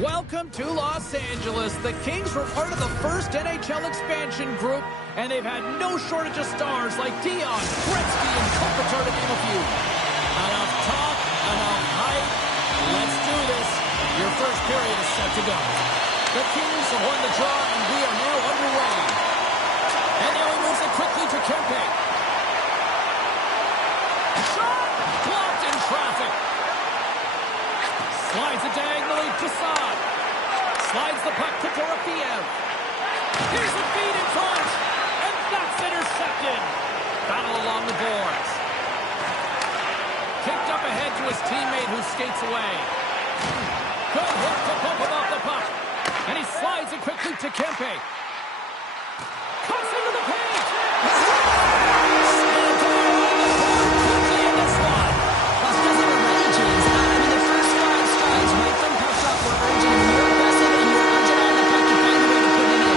Welcome to Los Angeles. The Kings were part of the first NHL expansion group, and they've had no shortage of stars like Dion, Gretzky, and Kopitar, to name a few. Enough talk, enough hype. Let's do this. Your first period is set to go. The Kings have won the draw, and we are now underway. And now he moves it quickly to Kempe. Shot! Blocked in traffic. Slides it diagonally to Saad. Slides the puck to Dorofiev. Here's a feed in front. And that's intercepted. Battle along the boards. Kicked up ahead to his teammate who skates away. Good hit to bump him off the puck. And he slides it quickly to Kempe. Cuts into the paint. And quickly in this one. Well, because they were ready, James. The first 5 strides right from puck drop were urgent. And you're aggressive and you're urgent on the puck to find a way to put it in.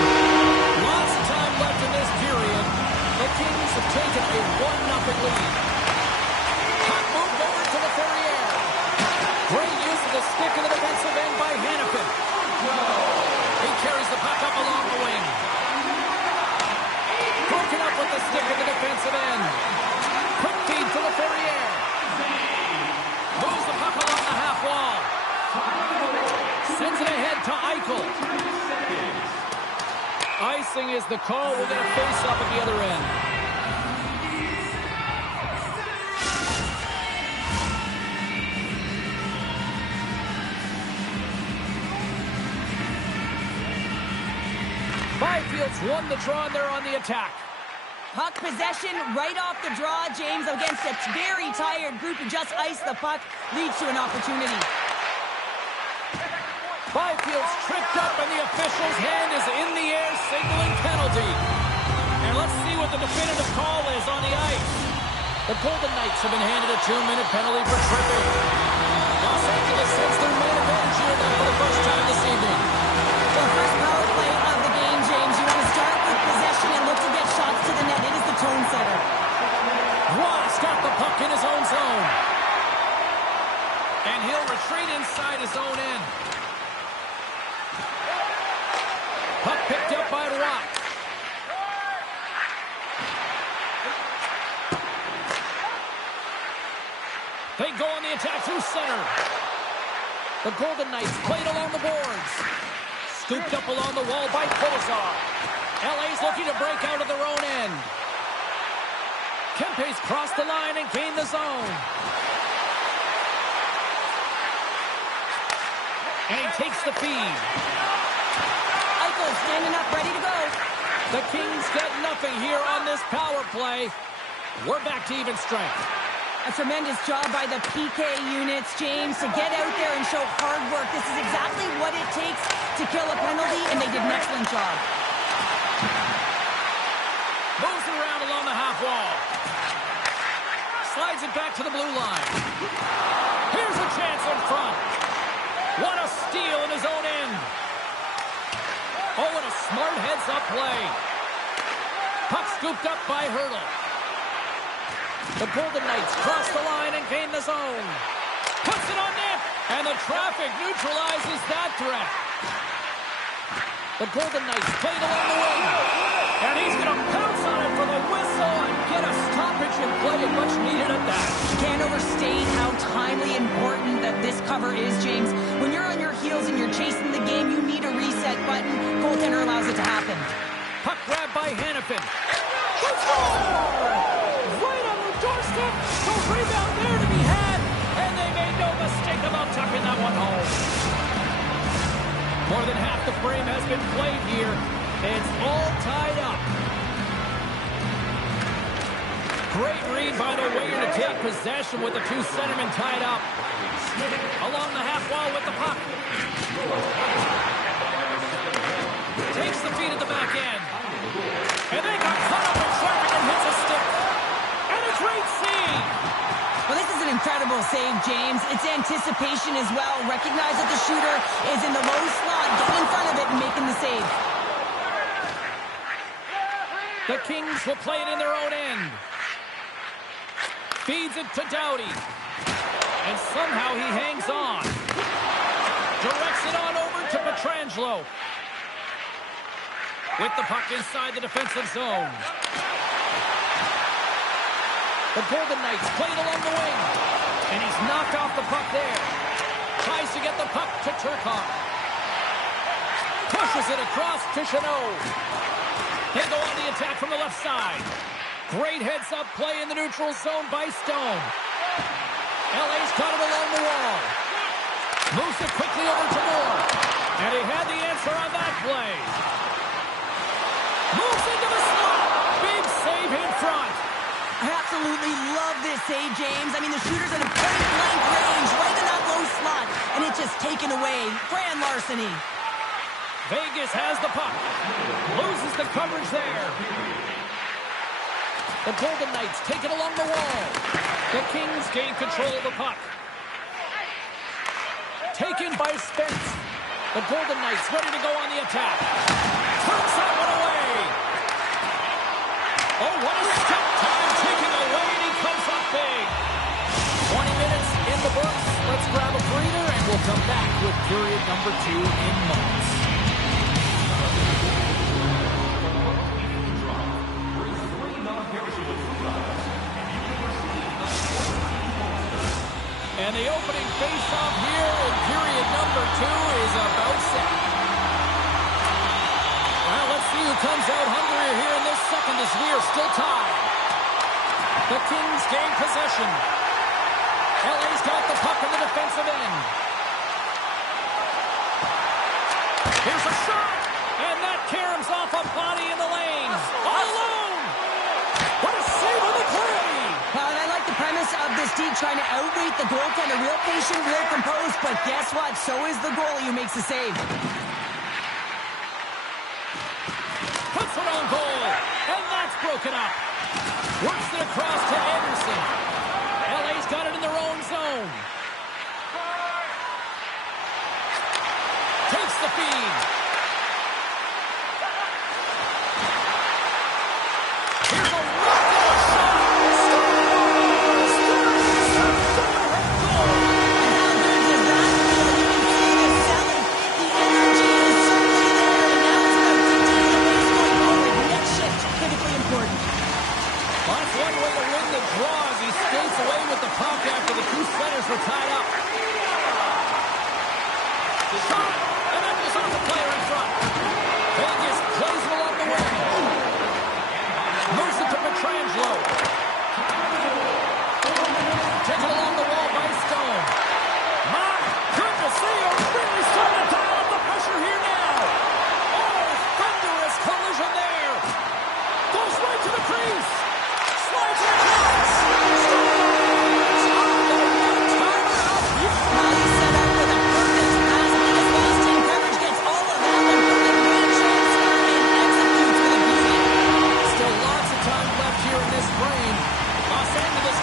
Lots of time left in this period. The Kings have taken a 1-0 lead. Puck moved over to the Fourier. Great use of the stick in the defensive end by Hannafin. He carries the puck up along the wing. Broken up with the stick in the defensive end. Quick feed to the Fourier. Moves the puck along the half wall. Sends it ahead to Eichel. Icing is the call. We're going to face up at the other end. Byfield's won the draw, and they're on the attack. Puck possession right off the draw, James, against a very tired group who just iced the puck, leads to an opportunity. Byfield's tripped up, and the official's hand is in the air, signaling penalty. And let's see what the definitive call is on the ice. The Golden Knights have been handed a 2-minute penalty for tripping. Los Angeles sends their main advantage here now for the first time this evening. The first power play of the game, James. You want to start with possession and look to get shots to the net. It is the tone setter. Ross got the puck in his own zone. And he'll retreat inside his own end. Puck picked up by Rock. They go on the attack through center. The Golden Knights played along the boards. Scooped up along the wall by Kolosar. LA's looking to break out of their own end. Kempe's crossed the line and gained the zone. And he takes the feed. Eichel standing up, ready to go. The Kings get nothing here on this power play. We're back to even strength. A tremendous job by the PK units, James, to get out there and show hard work. This is exactly what it takes to kill a penalty, and they did an excellent job. Moves it around along the half wall. Slides it back to the blue line. Here's a chance in front. What a steal in his own end. Oh, what a smart heads-up play. Puck scooped up by Hurdle. The Golden Knights cross the line and gain the zone. Puts it on net, and the traffic neutralizes that threat. The Golden Knights played along the wing. And he's going to pounce on it for the whistle and get a stoppage in play, and much needed at that. Can't overstate how timely important that this cover is, James. When you're on your heels and you're chasing the game, you need a reset button. Goaltender allows it to happen. Puck grab by Hannafin. Right on the doorstep. The rebound there to be had. And they made no mistake about tucking that one home. More than half the frame has been played here. It's all tied up. Great read by the winger to take possession with the two centermen tied up. Along the half wall with the puck. Takes the feed at the back end. And they got caught up in traffic and hits a stick. And a great save. Well, this is an incredible save, James. It's anticipation as well. Recognize that the shooter is in the low slot, getting in front of it and making the save. The Kings will play it in their own end. Feeds it to Doughty. And somehow he hangs on. Directs it on over to Pietrangelo. With the puck inside the defensive zone. The Golden Knights played along the wing. And he's knocked off the puck there. Tries to get the puck to Turcotte. Pushes it across to Chanot. They go on the attack from the left side. Great heads-up play in the neutral zone by Stone. LA's got it along the wall. Moves it quickly over to Moore. And he had the answer on that play. Moves into the slot. Big save in front. I absolutely love this save, James. I mean, the shooter's in a point-blank range, right in that low slot, and it's just taken away. Grand larceny. Vegas has the puck. Loses the coverage there. The Golden Knights take it along the wall. The Kings gain control of the puck. Taken by Spence. The Golden Knights ready to go on the attack. Turns that one away. Oh, what a step time taking away, and he comes up big. 20 minutes in the books. Let's grab a breather, and we'll come back with period number 2 in moments. And the opening face-off here in period number 2 is about set. Well, let's see who comes out hungrier here in this second as we are still tied. The Kings gain possession. LA's got the puck in the defensive end. Here's a shot, and that caroms off a body in the lane. All alone. What a save on the play. And I like the premise of this D trying to outweight the goaltender. Real patient, real composed, but guess what? So is the goalie who makes the save. Puts it on goal, and that's broken up. Works it across to Anderson. LA's got it in their own zone. Takes the feed. Here's a rocket shot. After the two centers were tied up. Shot! And that was off the player in front. Vegas plays it along the wing. Moves it to Pietrangelo. Taken along the wall by Stone. My goodness, they are really starting to dial up the pressure here now. Oh, thunderous collision there. Goes right to the crease. Slides it across.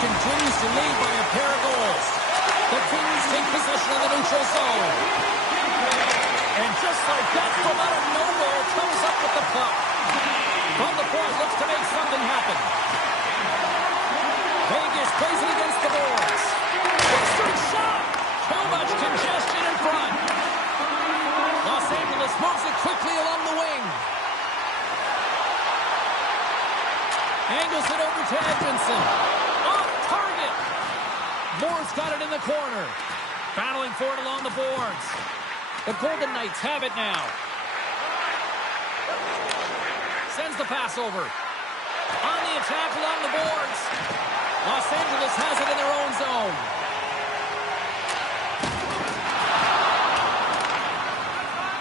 Continues to lead by a pair of goals. The Kings take possession of the neutral zone. And just like that, from out of nowhere, comes up with the puck. From the point, looks to make something happen. Vegas plays it against the boards. Big shot! Too much congestion in front. Los Angeles moves it quickly along the Drills it over to Edmondson. Off target. Moore's got it in the corner. Battling for it along the boards. The Golden Knights have it now. Sends the pass over. On the attack along the boards. Los Angeles has it in their own zone.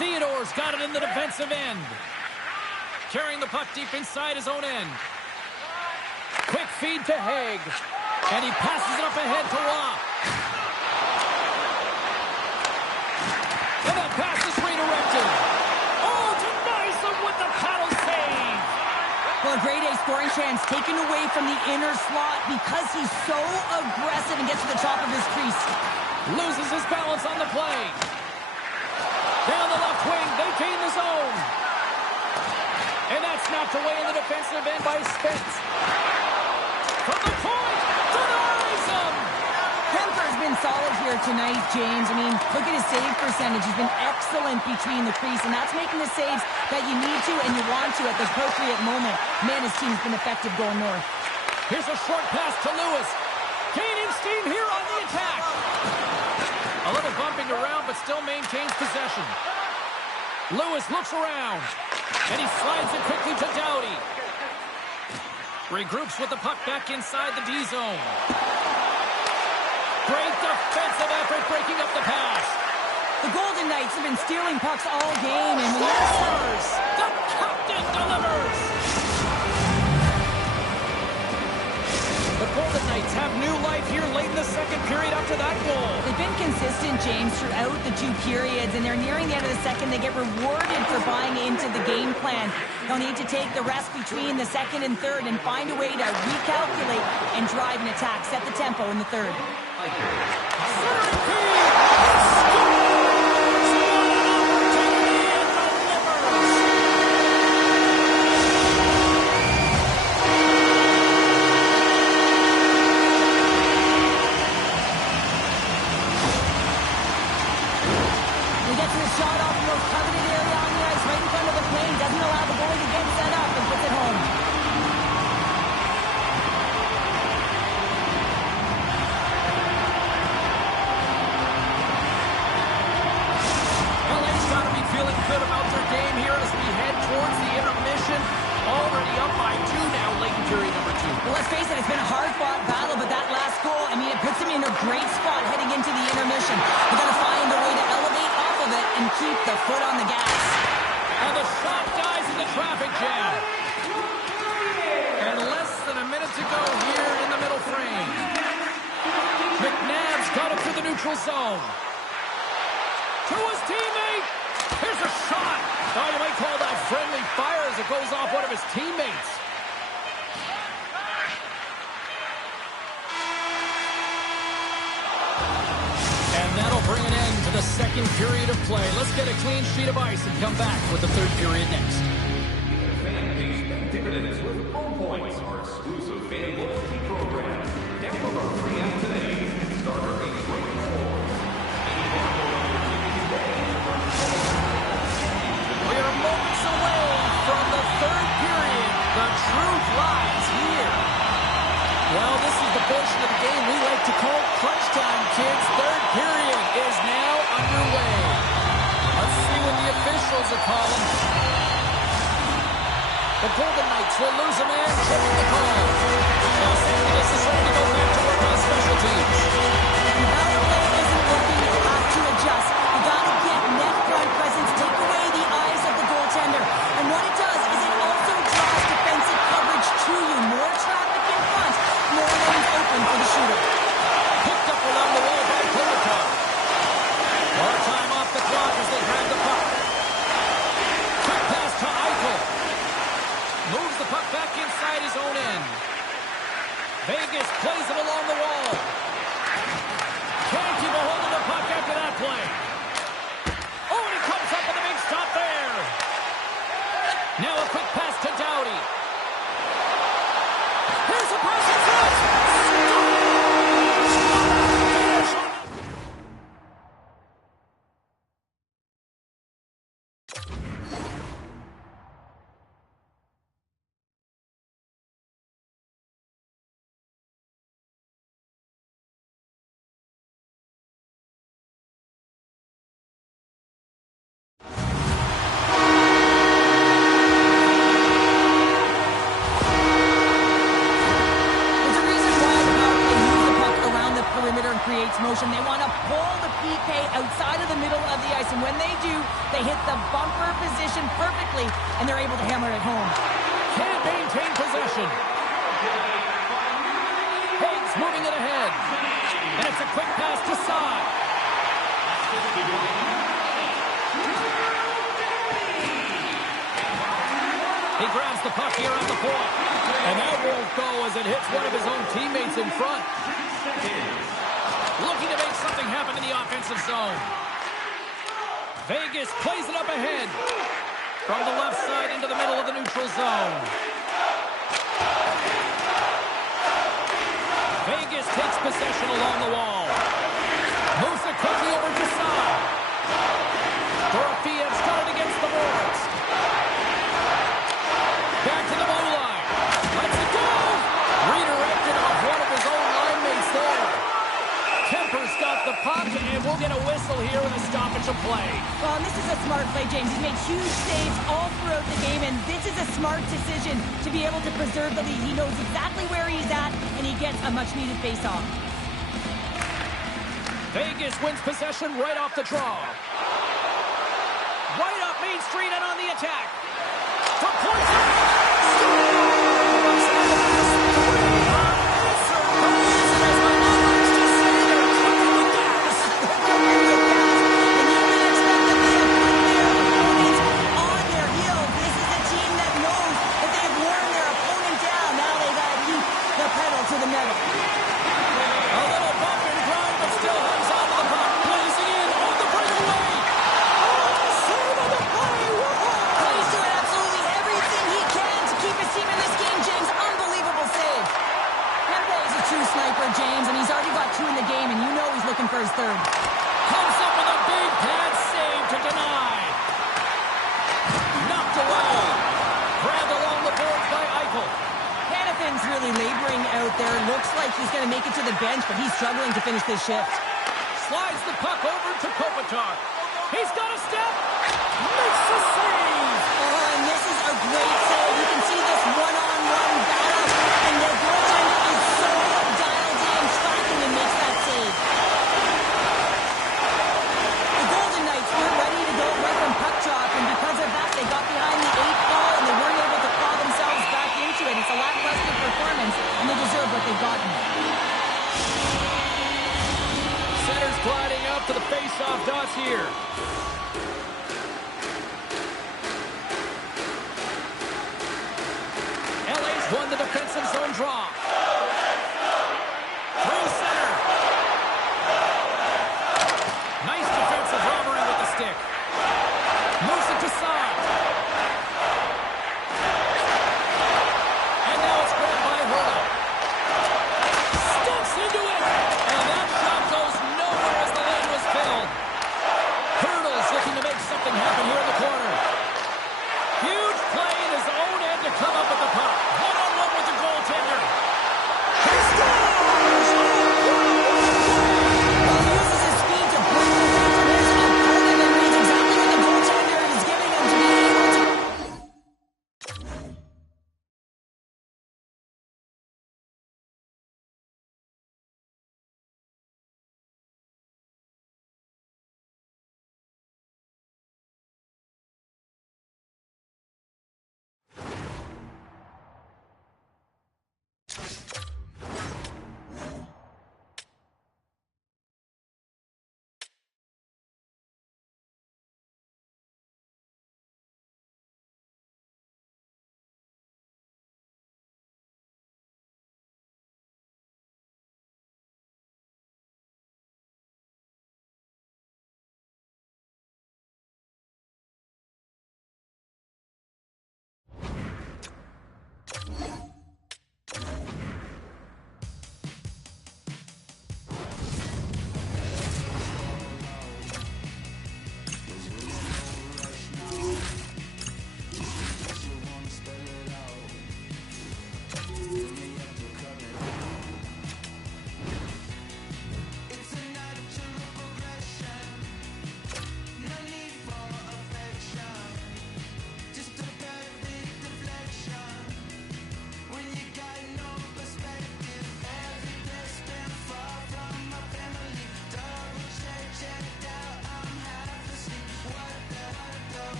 Theodore's got it in the defensive end. Carrying the puck deep inside his own end. Quick feed to Haig. And he passes it up ahead to Rock. And that pass is redirected. Oh, denies them with the paddle save. Well, a great A scoring chance taken away from the inner slot because he's so aggressive and gets to the top of his crease. Loses his balance on the play. Down the left wing, they gain the zone. And that's knocked away in the defensive end by Spence. From the point, denies him. Kemper's been solid here tonight, James. I mean, look at his save percentage. He's been excellent between the crease, and that's making the saves that you need to and you want to at the appropriate moment. Man, his team's been effective going north. Here's a short pass to Lewis. Gaining steam here on the attack. A little bumping around, but still maintains possession. Lewis looks around, and he slides it quickly to Doughty. Regroups with the puck back inside the D zone. Great defensive effort breaking up the pass. The Golden Knights have been stealing pucks all game, and Scores! The captain delivers! The Golden Knights have new life here late in the second period after that goal. They've been consistent, James, throughout the two periods, and they're nearing the end of the second. They get rewarded for buying into the game plan. They'll need to take the rest between the second and third and find a way to recalculate and drive an attack, set the tempo in the third. Zone. To his teammate. Here's a shot. Oh, you might call that friendly fire as it goes off one of his teammates. And that'll bring an end to the second period of play. Let's get a clean sheet of ice and come back with the third period next. Dividends with Home Points, our exclusive fan loyalty program. Download our free app today and start earning right now. We are moments away from the third period. The truth lies here. Well, this is the portion of the game we like to call crunch time, kids. Third period is now underway. Let's see what the officials are calling. The Golden Knights will lose a man, checking the call. Los Angeles is ready to go back to work on special teams. The power play isn't working. You have to adjust. You got to get net front presence, take away the eyes of the goaltender. And what it does is it also draws defensive coverage to you. More traffic in front, more lanes open for the shooter. Picked up along the wall by Kulikov. More time off the clock as they grab the puck. Quick pass to Eichel. Moves the puck back inside his own end. Vegas plays it along the wall. They hit the bumper position perfectly, and they're able to hammer it home. Can't maintain possession. Hayes moving it ahead. And it's a quick pass to Side. He grabs the puck here at the point. And that won't go as it hits one of his own teammates in front. Looking to make something happen in the offensive zone. Vegas plays it up ahead. From the left side into the middle of the neutral zone. Vegas takes possession along the wall. Moves it quickly over to Side. Dorofeyev's got it against the boards. Back to the blue line. Let's it go! Redirected off one of his own line mates there. Kemper's got the puck, and we'll get a whistle here with a stoppage of play. Well, and this is a smart play, James. He's made huge saves all throughout the game, and this is a smart decision to be able to preserve the lead. He knows exactly where he's at, and he gets a much-needed face-off. Vegas wins possession right off the draw. Right up Main Street and on the attack. From point to James, and he's already got 2 in the game, and you know he's looking for his third. Comes up with a big pad save to deny. Knocked away. Grabbed along the boards by Eichel. Hanifin's really laboring out there. Looks like he's going to make it to the bench, but he's struggling to finish this shift. Slides the puck over to Kopitar. He's got a step. Makes the save. Oh, and this is a great save. You can see this one-on-one battle, and the goaltender is so dialed in, tracking and makes that save. The Golden Knights weren't ready to go right from puck drop, and because of that, they got behind the 8th ball, and they weren't able to claw themselves back into it. It's a lackluster performance, and they deserve what they've gotten. Center's gliding up to the face-off dots here. LA's won the defensive zone draw. Through center. Nice defensive robbery with the stick. Moves it to Side. And now it's grabbed by Hurdle. Stumps into it. And that shot goes nowhere as the lane was filled. Hurdle's looking to make something happen here in the corner. Huge play in his own end to come up with the puck. One-on-one with the goaltender. He scores! Well, he uses his speed to break away from his opponent and reads exactly what the goaltender is giving him to be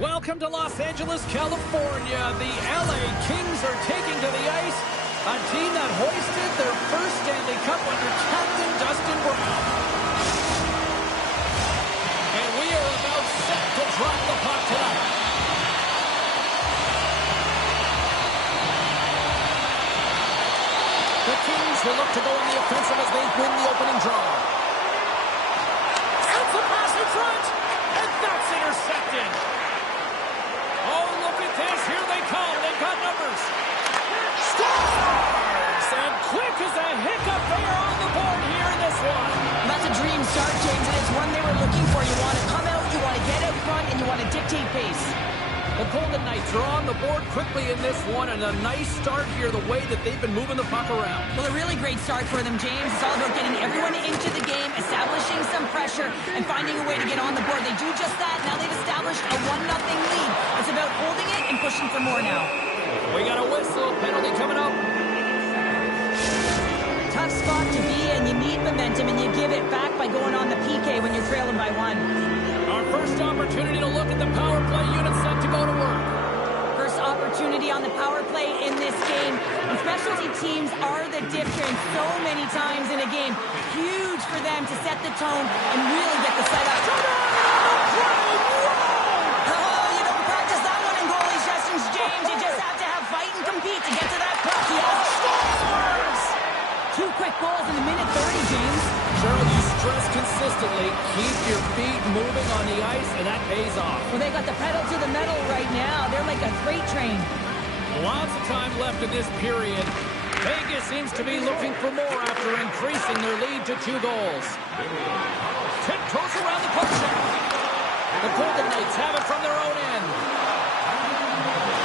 Welcome to Los Angeles, California. The LA Kings are taking to the ice a team that hoisted their first Stanley Cup under Captain Dustin Brown. And we are about set to drop the puck tonight. The Kings will look to go on the offensive as they win the opening draw. Sends the pass in front, and that's intercepted. Oh, look at this. Here they come. They've got numbers. Scores! And quick as a hiccup, they are on the board here in this one. That's a dream start, James, and it's one they were looking for. You want to come out, you want to get out front, and you want to dictate pace. The Golden Knights are on the board quickly in this one, and a nice start here the way that they've been moving the puck around. Well, a really great start for them, James. It's all about getting everyone into the game, establishing some pressure, and finding a way to get on the board. They do just that. Now they've established a 1-0 lead. It's about holding it and pushing for more now. We got a whistle. Penalty coming up. Tough spot to be in. You need momentum, and you give it back by going on the PK when you're trailing by 1. Our first opportunity to look at the power play unit set to go to work. First opportunity on the power play in this game. And specialty teams are the difference so many times in a game. Huge for them to set the tone and really get the setup. Oh, you don't practice that one in goalie sessions, James. You just have to have fight and compete to get to that puck. He has scores! 2 quick goals in a minute 30, James. Cheryl, you stress consistently, keep your feet moving on the ice, and that pays off. Well, they got the pedal to the metal right now. They're like a freight train. Lots of time left in this period. Vegas seems to be looking for more after increasing their lead to 2 goals. Tiptoes around the puck check. The Golden Knights have it from their own end.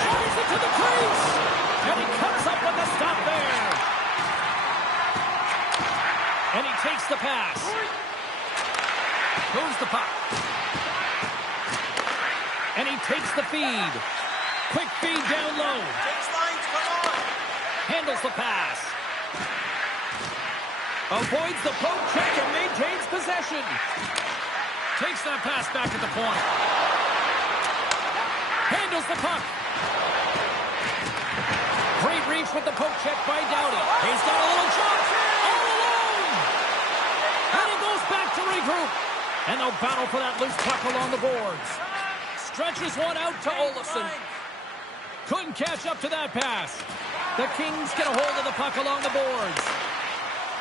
Drives it to the crease. And he comes up with the stop there. And he takes the pass. Moves the puck. And he takes the feed. Quick feed down low. Handles the pass. Avoids the poke check and maintains possession. Takes that pass back at the point. Handles the puck. Great reach with the poke check by Doughty. He's got a little jump. All alone. And he goes back to regroup. And they'll battle for that loose puck along the boards. Stretches one out to Olofsson. Couldn't catch up to that pass. The Kings get a hold of the puck along the boards.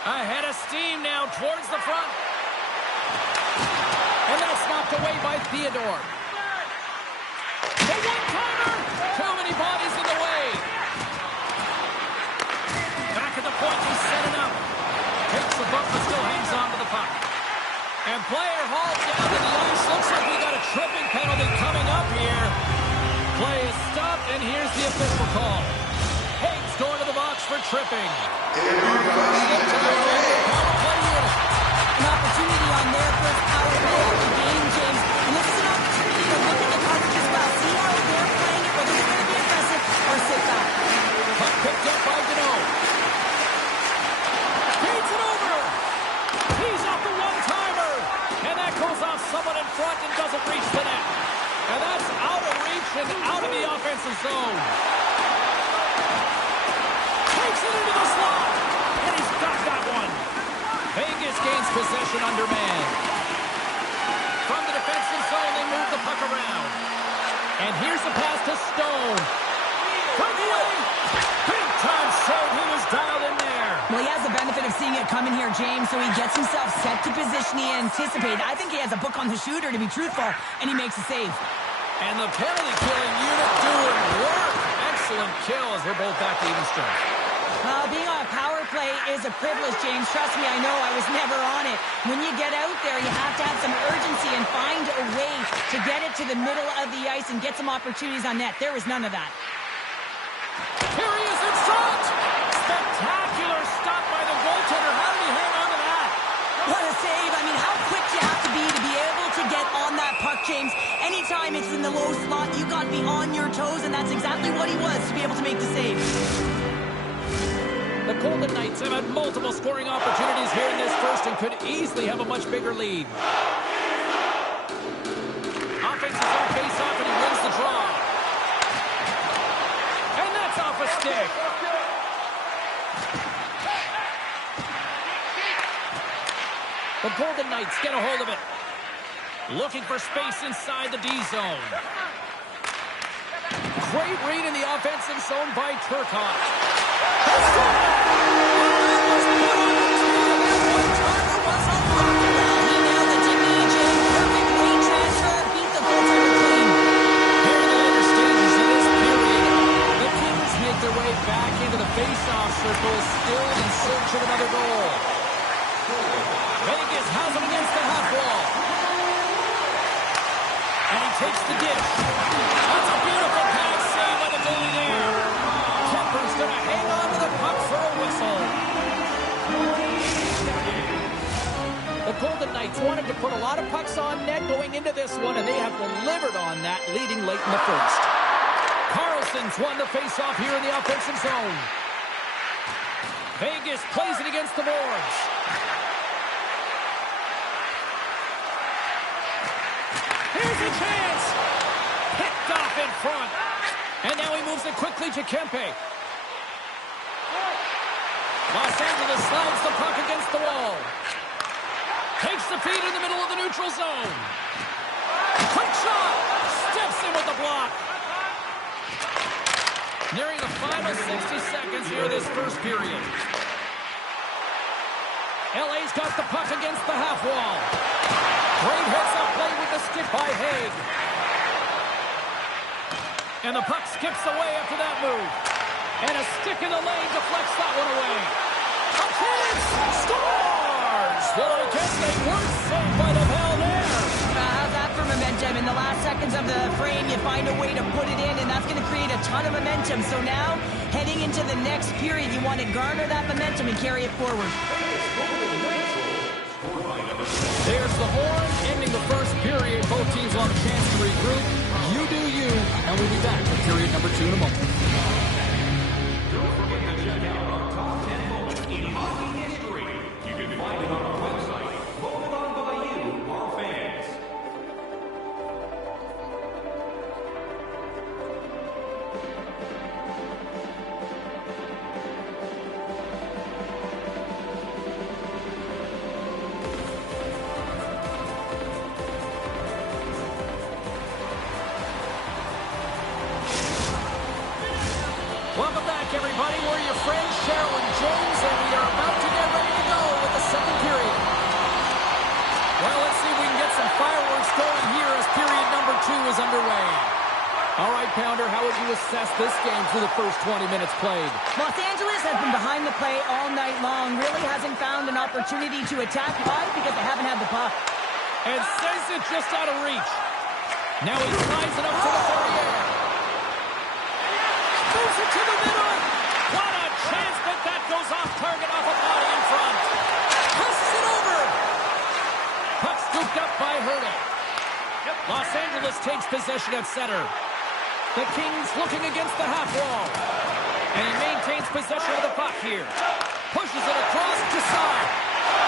Ahead of steam now towards the front. And that's knocked away by Theodore. The one-timer! Too many bodies in the way. Back at the point, he's setting up. Takes the buck, but still hangs on to the puck. And player hauled down to the ice. Looks like we got a tripping penalty coming up here. Play is stopped, and here's the official call. Haig's going to the box for tripping. An opportunity on their first power play of the game, James. And this is an opportunity to look at the coverage as well. See how they're playing it, whether they're going to be aggressive or sit back. Puck picked up by Gano. Feeds it over. He's off the one-timer. And that goes off someone in front and doesn't reach the net. And that's out of reach and out of the offensive zone. Takes it into the slot. And he's got that one. Vegas gains possession under man. From the defensive zone, they move the puck around. And here's the pass to Stone. Breakaway. Big time save. He was dialed in there. Well, he has the benefit of seeing it coming here, James, so he gets himself set to position he anticipated. I think he has a book on the shooter, to be truthful, and he makes a save. And the penalty-killing unit doing work. Excellent kill as we're both back to even strength. Being on a power play is a privilege, James. Trust me, I know. I was never on it. When you get out there, you have to have some urgency and find a way to get it to the middle of the ice and get some opportunities on net. There was none of that. Here he is in front. Spectacular stop by the goaltender. How did he hang on to that? What a save. I mean, how quick you have to be able to get on that puck, James. Anytime it's in the low slot, you got to be on your toes, and that's exactly what he was to be able to make the save. The Golden Knights have had multiple scoring opportunities here in this first and could easily have a much bigger lead. Offense is on face-off, and he wins the stick. The Golden Knights get a hold of it. Looking for space inside the D zone. Great read in the offensive zone by Turcotte. Back into the face-off circle, still in search of another goal. Vegas has him against the half wall. And he takes the dish. That's a beautiful pass save by the goalie there. Kemper's going to hang on to the puck for a whistle. The Golden Knights wanted to put a lot of pucks on net going into this one, and they have delivered on that, leading late in the first. Carlson's won the face-off here in the offensive zone. Vegas plays it against the boards. Here's a chance. Picked off in front. And now he moves it quickly to Kempe. Los Angeles slides the puck against the wall. Takes the feed in the middle of the neutral zone. Quick shot. Steps in with the block. Nearing the final 60 seconds here this first period. LA's got the puck against the half wall. Great heads-up play with the stick by Haig. And the puck skips away after that move. And a stick in the lane deflects that one away. A chance! Scores! Well, I guess they weren't saved by the bell there. How's that for momentum? In the last seconds of the frame, you find a way to put it in, and that's going to create a ton of momentum. So now, heading into the next period, you want to garner that momentum and carry it forward. There's the horn, ending the first period. Both teams will have a chance to regroup. You do you, and we'll be back with period number 2 in a moment. Don't forget to check out our top 10 moments in hockey history. You can find it on our website, voted on by you, our fans. Welcome back, everybody. We're your friends, Cheryl and James, and we are about to get ready to go with the second period. Well, let's see if we can get some fireworks going here as period number 2 is underway. All right, Pounder, how would you assess this game through the first 20 minutes played? Los Angeles has been behind the play all night long. Really hasn't found an opportunity to attack. Why? Because they haven't had the puck. And sends it just out of reach. Now he slides it up to the Ferrier. Moves it to the middle. What a chance, but that goes off target off a body in front. Passes it over. Puck scooped up by Hurdle. Los Angeles takes possession at center. The Kings looking against the half wall. And he maintains possession of the puck here. Pushes it across to side.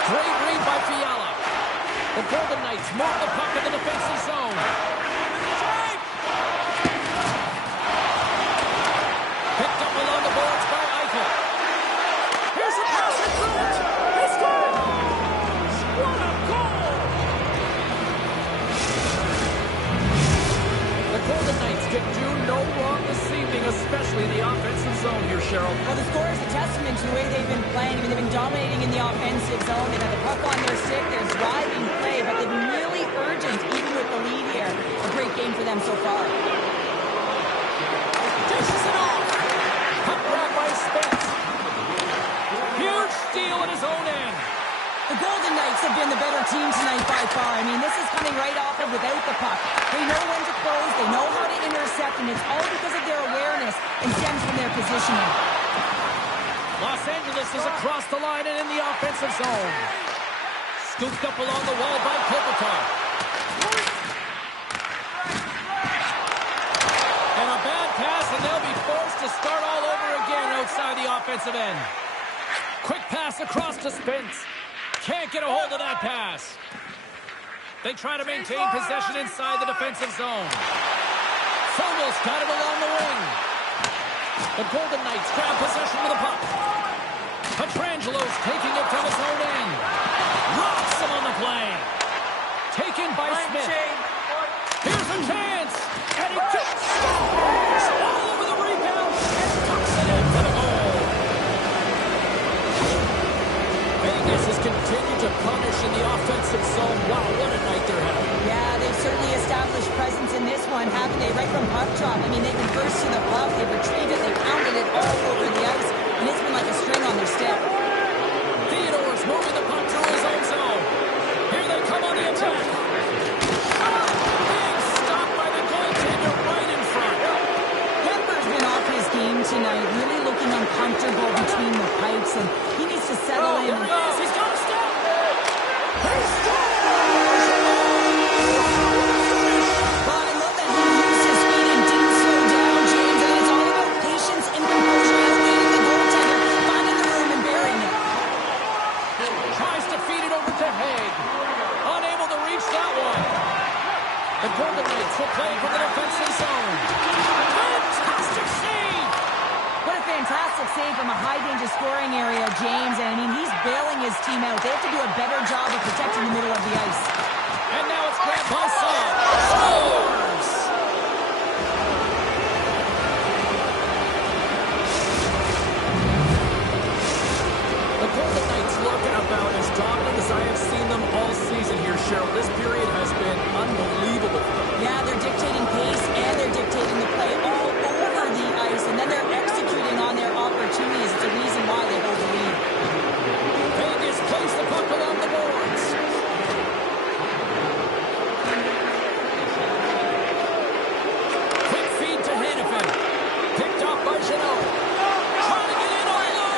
Great read by Fiala. The Golden Knights move the puck in the defensive zone. Picked up along the boards by Eichel. Here's a pass in front. He scores! What a goal! The Golden Knights can do no wrong this evening, especially in the offensive zone here, Cheryl. Well, the score is a testament to the way they've been playing. I mean, they've been dominating in the offensive zone. They've had the puck on their stick. They're driving play, but they've been really urgent, even with the lead here. A great game for them so far. Dishes it off. Puck grab by Spence. Huge steal at his own end. The Golden Knights have been the better team tonight by far. I mean, this is coming right off of without the puck. They know when to close, they know how to intercept, and it's all because of their awareness and stems from their positioning. Los Angeles is across the line and in the offensive zone. Scooped up along the wall by Kopitar. And a bad pass, and they'll be forced to start all over again outside the offensive end. Quick pass across to Spence. Can't get a hold of that pass. They try to maintain possession inside the defensive zone. Fogel's got it along the wing. The Golden Knights grab possession with the puck. Petrangelo's taking it from his own end. Rocks him on the play. Taken by Smith. Here's a chance. And he just scores all over the rebound and tucks it in for the goal. Vegas has continued to punish in the offensive zone. Wow, what a night they're having. Yeah, they've certainly established presence in this one, haven't they? Right from puck drop. I mean, they've been first to the puck, they've retrieved it, they've pounded it all over the ice, and it's been like a string on their stick. Theodore's moving the puck through his own zone. Here they come on the attack. Being stopped by the goaltender right in front. Kemper's been off his game tonight, really looking uncomfortable between the pipes, and he needs to settle in. There he is. He's got a step. He scores! Well, I love that he used his speed and didn't slow down, James, and it's all about patience and composure, elevating the goaltender, finding the room and burying it. Tries to feed it over to Haig. Unable to reach that one. The Golden Knights will play from the defensive zone. Fantastic save! What a fantastic save from a high-danger scoring area, James. And, I mean, he's bailing his team out. They have to do a better job of protecting the middle of the ice. And now it's grabbed by Saul. Scores! The Golden Knights looking about as dominant as I have seen them all season here, Cheryl. This period has been unbelievable for them. Yeah, they're dictating pace and they're dictating the play all over the ice, and then they're executing on their opportunities. It's the reason why they hold the lead. Vegas plays the puck along the boards. Quick feed to Hannafin. Picked off by Janot. Trying to get in on alone.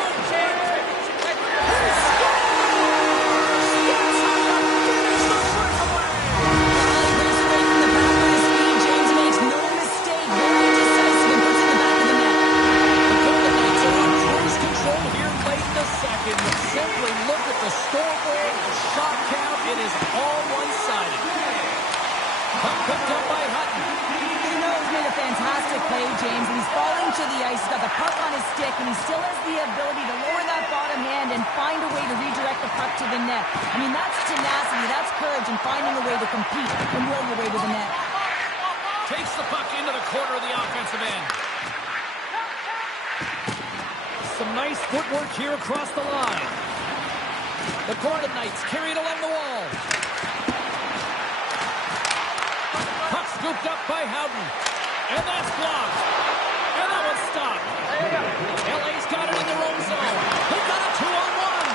Simply look at the scoreboard, the shot count, it is all one-sided. Puck picked up by Hutton. He's made a fantastic play, James, and he's falling to the ice. He's got the puck on his stick, and he still has the ability to lower that bottom hand and find a way to redirect the puck to the net. I mean, that's tenacity, that's courage, and finding a way to compete and will your way to the net. Takes the puck into the corner of the offensive end. Some nice footwork here across the line. The Golden Knights carry it along the wall. Puck scooped up by Howden. And that's blocked. And that one's stopped. LA's got it in their own zone. They've got a 2-on-1.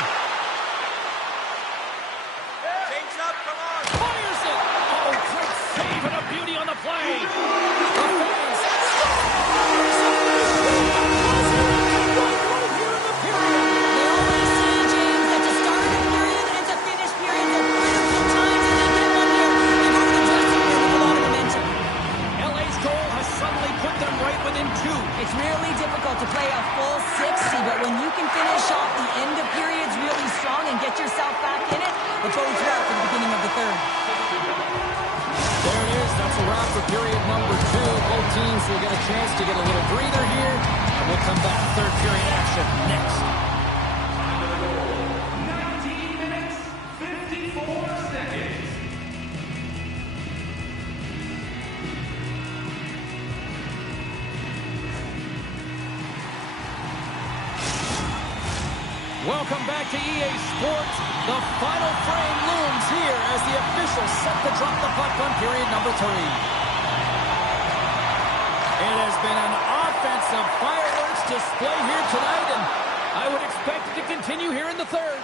Change up, come on. Fires it. Oh, great save and a beauty on the play. The fans scores. It's really difficult to play a full 60, but when you can finish off the end of periods really strong and get yourself back in it, it bodes well for the beginning of the third. There it is. That's a wrap for period number 2. Both teams will get a chance to get a little breather here, and we'll come back. Third period action next. 19 minutes, 54 seconds. Welcome back to EA Sports. The final frame looms here as the officials set to drop the puck on period number 3. It has been an offensive fireworks display here tonight, and I would expect it to continue here in the third.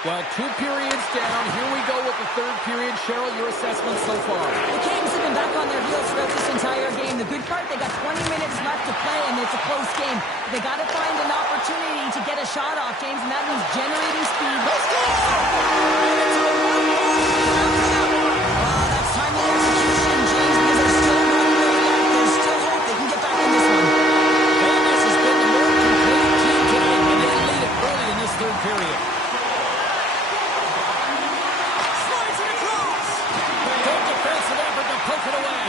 Well, 2 periods down. Here we go with the third period. Cheryl, your assessment so far? The Kings have been back on their heels throughout this entire game. The good part, they got 20 minutes left to play, and it's a close game. They got to find an opportunity to get a shot off, James, and that means generating speed. Let's go! That's timely execution, James, because they're still not there yet. There's still hope they can get back in this one. Vegas has been the more complete team tonight, and they lead it early in this third period. Poke it away.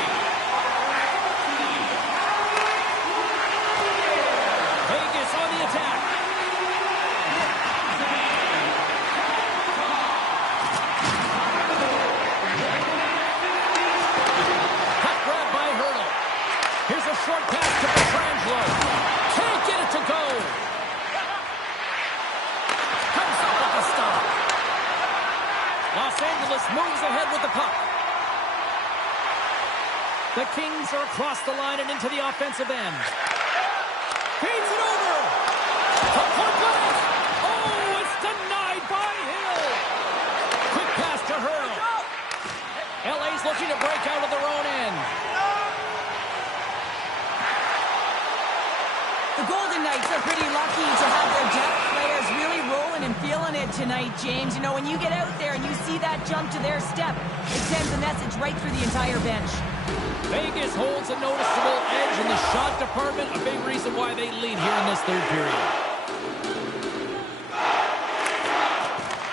a short pass to Petrangelo. Can't get it to go. Comes up with the stop. Los Angeles moves ahead with the puck. The Kings are across the line and into the offensive end. Feeds it over. To point blank. Oh, it's denied by Hill. Quick pass to Hurl. LA's looking to break out of their own end. The Golden Knights are pretty lucky to have their depth players really rolling and feeling it tonight, James. You know, when you get out there and you see that jump to their step, it sends a message right through the entire bench. Vegas holds a noticeable edge in the shot department, a big reason why they lead here in this third period.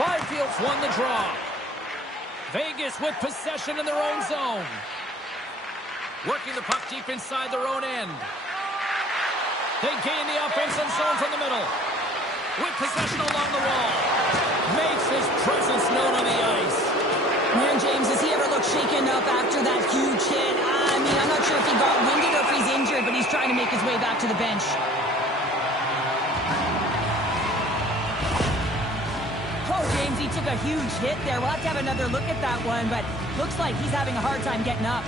Byfield's won the draw. Vegas with possession in their own zone. Working the puck deep inside their own end. They gain the offensive zone from the middle. With possession along the wall. Makes his presence known on the ice. Man, James, does he ever look shaken up after that huge hit? I mean, I'm not sure if he got winded or if he's injured, but he's trying to make his way back to the bench. Oh, James, he took a huge hit there. We'll have to have another look at that one, but looks like he's having a hard time getting up.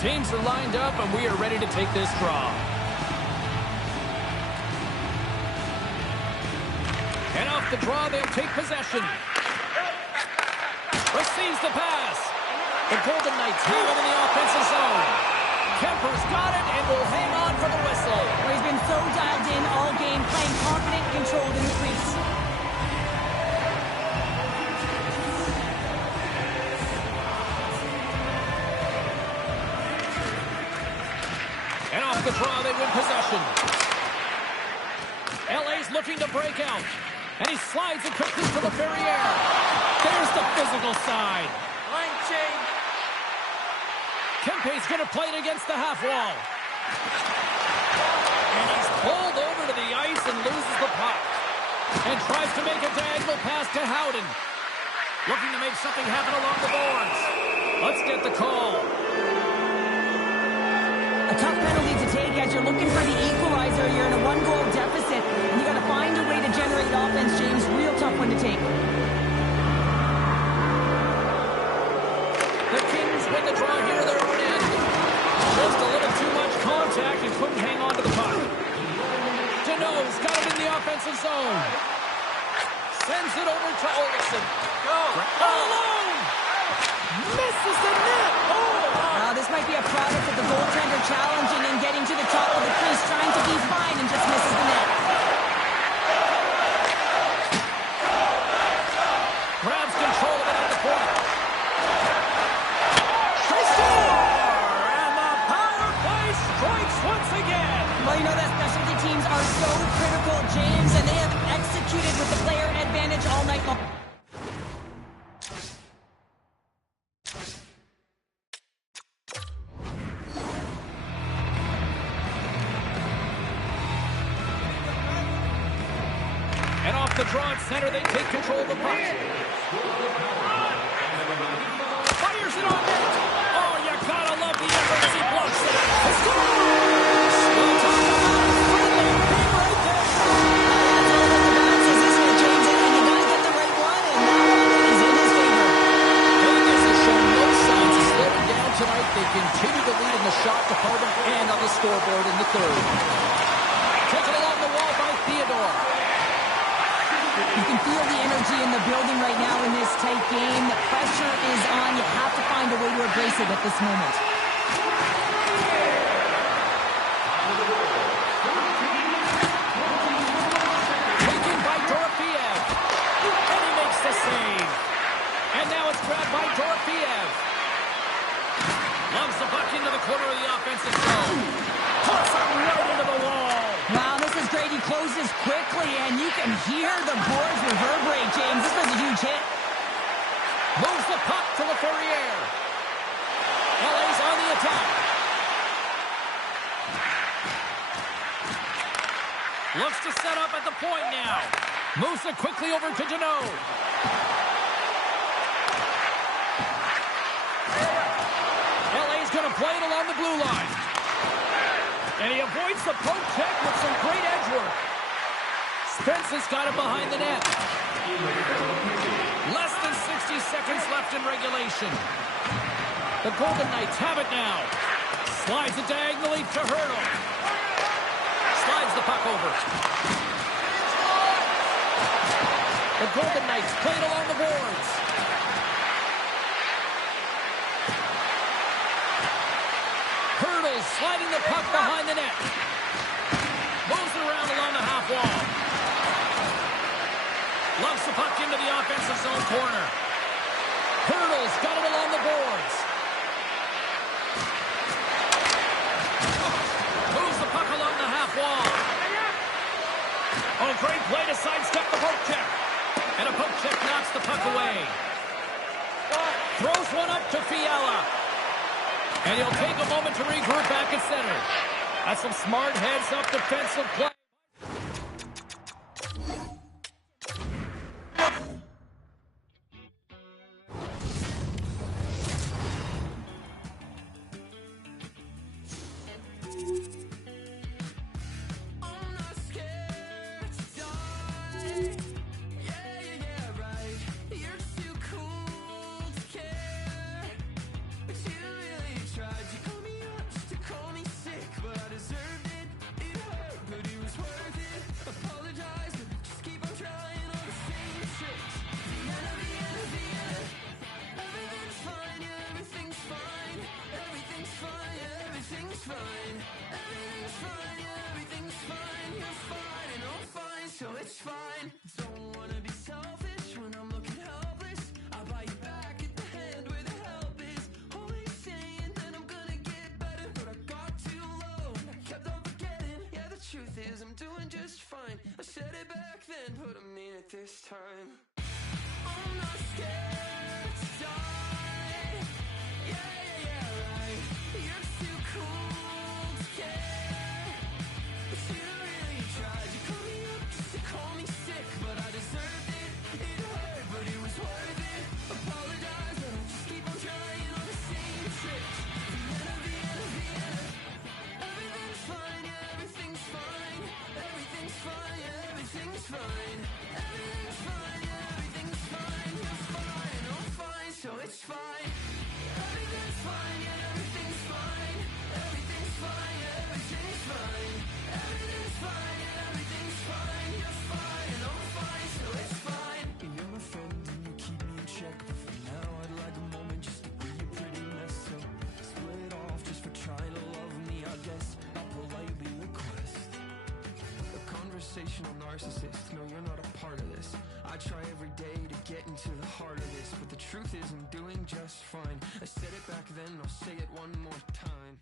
Teams are lined up, and we are ready to take this draw. And off the draw, they'll take possession. Receives the pass. The Golden Knights have it in the offensive zone. Kemper's got it and will hang on for the whistle. Well, he's been so dialed in all game, playing confident, controlled in the crease. And off the draw, they win possession. LA's looking to break out. And he slides it quickly to the Ferrier. There's the physical side. Line change. Kempe's going to play it against the half wall. And he's pulled over to the ice and loses the puck. And tries to make a diagonal pass to Howden. Looking to make something happen along the boards. Let's get the call. A tough penalty to take as you're looking for the equalizer. You're in a one-goal deficit, and you got to find a way to generate offense, James. Real tough one to take. The Kings win the draw here at their own end. Just a little too much contact and couldn't hang on to the puck. Deneau's got it in the offensive zone. Sends it over to Olsen. Go! All alone! Misses the net! Now, this might be a product of the goaltender challenging and getting to the top of the crease, trying to be fine, and just misses the net. Grabs control of it at the point. They score! And the power play strikes once again. Well, you know that specialty teams are so critical, James, and they have executed with the player advantage all night long. And off the draw at center, they take control of the puck. Fires it on net. Oh, you gotta love the effort as he blocks it. He scores! We'll talk about a friendly thing right there. Bounces, isn't it, James? And you gotta get the right one, and that one is in his favor. Vegas has shown no signs of slowing down tonight. They continue to lead in the shot department and on the scoreboard in the third. Taken along the wall by Theodore. You can feel the energy in the building right now in this tight game. The pressure is on. You have to find a way to embrace it at this moment. Taken by Dorofeev. And he makes the save. And now it's grabbed by Dorofeev. Loves the puck into the corner of the offensive zone. Puts it right into the wall. Wow, this is great. He closes quickly, and you can hear the boards reverberate, James. This was a huge hit. Moves the puck to the Ferrier. LA's on the attack. Looks to set up at the point now. Moves it quickly over to Deneau. LA's going to play it along the blue line. And he avoids the poke check with some great edge work. Spence has got it behind the net. Less than 60 seconds left in regulation. The Golden Knights have it now. Slides it diagonally to Hurdle. Slides the puck over. The Golden Knights play it along the boards. Hurdle sliding the puck behind the net. Moves it around along the half wall. Loves the puck into the offensive zone corner. Hurdle's got it along the boards. Moves the puck along the half wall. Oh, great play to sidestep the poke check. And a poke check knocks the puck away. Throws one up to Fiala. And he'll take a moment to regroup back at center. That's some smart heads-up defensive play. I'm doing just fine. I said it back then, but I mean it this time. I'm not scared to die. Yeah, right. You're too cool to care. But you really tried. You called me up just to call me sick, but I deserved it. It hurt, but it was worth it. Apologize, but I'll just keep on trying on the same trick. Vienna. Everything's fine, yeah, everything's fine. Everything's fine, yeah, everything's fine. Everything's fine, yeah, everything's fine. You're fine, I'm fine, so it's fine. Everything's fine, yeah, everything's fine. Everything's fine, yeah, everything's fine. Everything's fine, yeah, everything's fine. You're fine, I'm fine, so it's fine. You're my friend and you keep me in check, but for now I'd like a moment just to be a pretty mess up. Split off just for trying to love me, I guess I'll politely request a conversational narcissist. No, you're not a part of this. I try every day to get into the heart of this, but the truth is I'm doing just fine. I said it back then, I'll say it one more time.